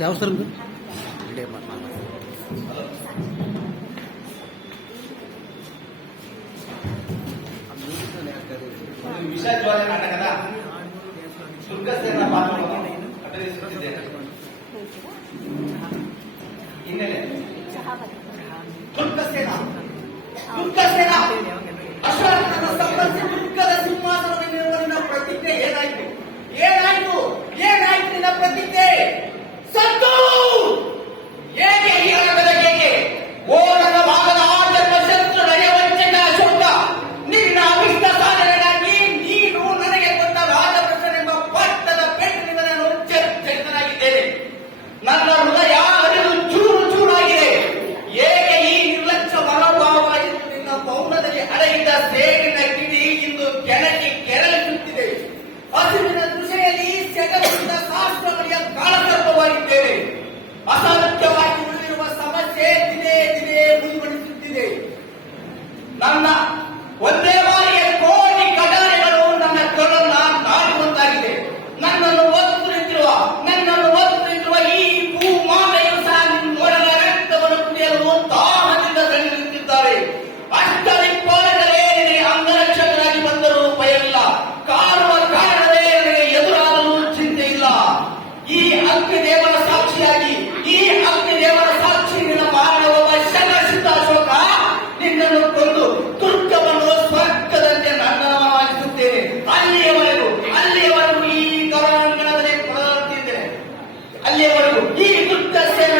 ಯಾವ ಸರ್ ನಿಮ್ದು ವಿಷಜ್ವಾಲ ನಾಟಕದ ದುರ್ಗಸೇನ ಪಾತ್ರವನ್ನು ಅಭಿನಯಿಸುತ್ತಿದ್ದೇನೆ ಹಿನ್ನೆಲೆ ದುರ್ಗಸೇನ ದುರ್ಗಸೇನ ಅಶೋಕನ ಸಂಬಂಧಿಸಿ ದುರ್ಗದ ಸಿಂಹಾಸನದ ನಿರ್ವಹಣೆ ಪ್ರತಿಜ್ಞೆ ಏನಾಯ್ತು ಏನಾಯ್ತು ಏನಾಯ್ತು ನಿನ್ನ ಪ್ರತಿಜ್ಞೆ ಹಡಗಿದ್ದ ಸೇಡಿನ ಕಿಡಿ ಇಂದು ಕೆಳಗೆ ಕೆರಳಿ ಸುತ್ತಿದೆ. ಹಸಿರಿನ ದೃಶೆಯಲ್ಲಿ ಸೆಗಲಿದ್ದ ಶಾಸ್ತ್ರಗಳಿಗೆ ಕಾಳಸರ್ಪವಾಗಿದ್ದೇವೆ ಅಸಾಧ್ಯವಾಗಿ ಉಳಿದಿರುವ ಸಮಸ್ಯೆ ದಿನೇ ದಿನೇ ಮುಂದುವರಿಸುತ್ತಿದೆ. ನನ್ನ ಹಲ್ಕೆ ದೇವರ ಸಾಕ್ಷಿಯಾಗಿ, ಈ ಹಲ್ಕೆ ದೇವರ ಸಾಕ್ಷಿ ನಿನ್ನ ಬಾಣವ ಶನಸಿತ ಅಶೋಕ ನಿನ್ನನ್ನು ಕೊಂದು ತುರ್ಕವನ್ನು ಸ್ವರ್ಗದಂತೆ ನನ್ನವಾಗಿಸುತ್ತೇನೆ ಅಲ್ಲಿಯವರೆಗೂ ಅಲ್ಲಿಯವರೆಗೂ ಈ ಕರಾಂಗಣದಲ್ಲಿ ಕೊಡಲಾಗುತ್ತಿದ್ದೇನೆ ಅಲ್ಲಿಯವರೆಗೂ ಈ ತುರ್ಕ ಸೇವೆ